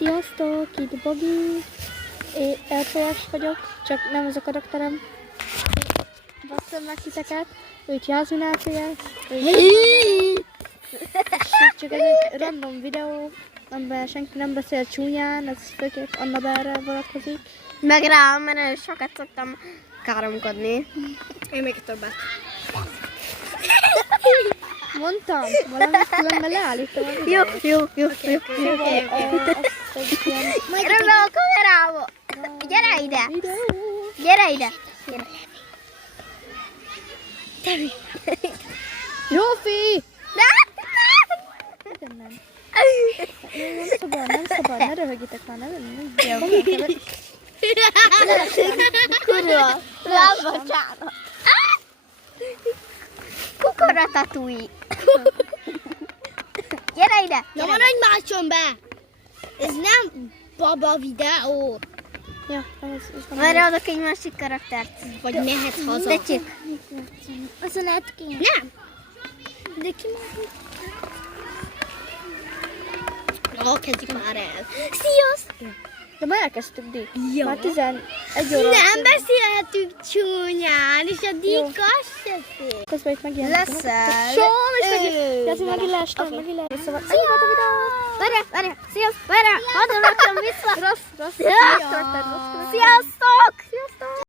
Sziasztok, itt Bogi. Én elfolyás vagyok, csak nem ez a karakterem. Basszom meg titeket, őt Jászmin elfolyás. Csak ez egy random videó, amiben senki nem beszél csúnyán, ez főképp Annabelre vonatkozik. Meg rám, mert én sokat szoktam káromkodni. Én még többet. Mondtam, valamit különben leállítom a Jó. Öröm be a kamerába! Gyere ide! Gyere ide! Zsófi! Nem szabad, ne röhögjetek már, nem. Kurva! Bocsánat! Kukoratatúi! Gyere ide! Na maradj máson be! Ez nem baba videó. Ja, ez Várj, adok egy másik karaktert. Vagy mehetsz haza. Tetszik? az a netként. Nem! De ki mondja? Ó, kezdjük már el. Sziasztok! De már elkezdtük, Di. Ja. Már 11 óra. Nem beszélhetünk csúnyán, és a díkas se fél. Közben itt megjelent. Leszel. Som, és megint leestem, megint leestem. Szóval ennyi volt a videó. Várjál, sziasztok! Várjál, hadd rakjam vissza! Rossz. Sziasztok! Sziasztok!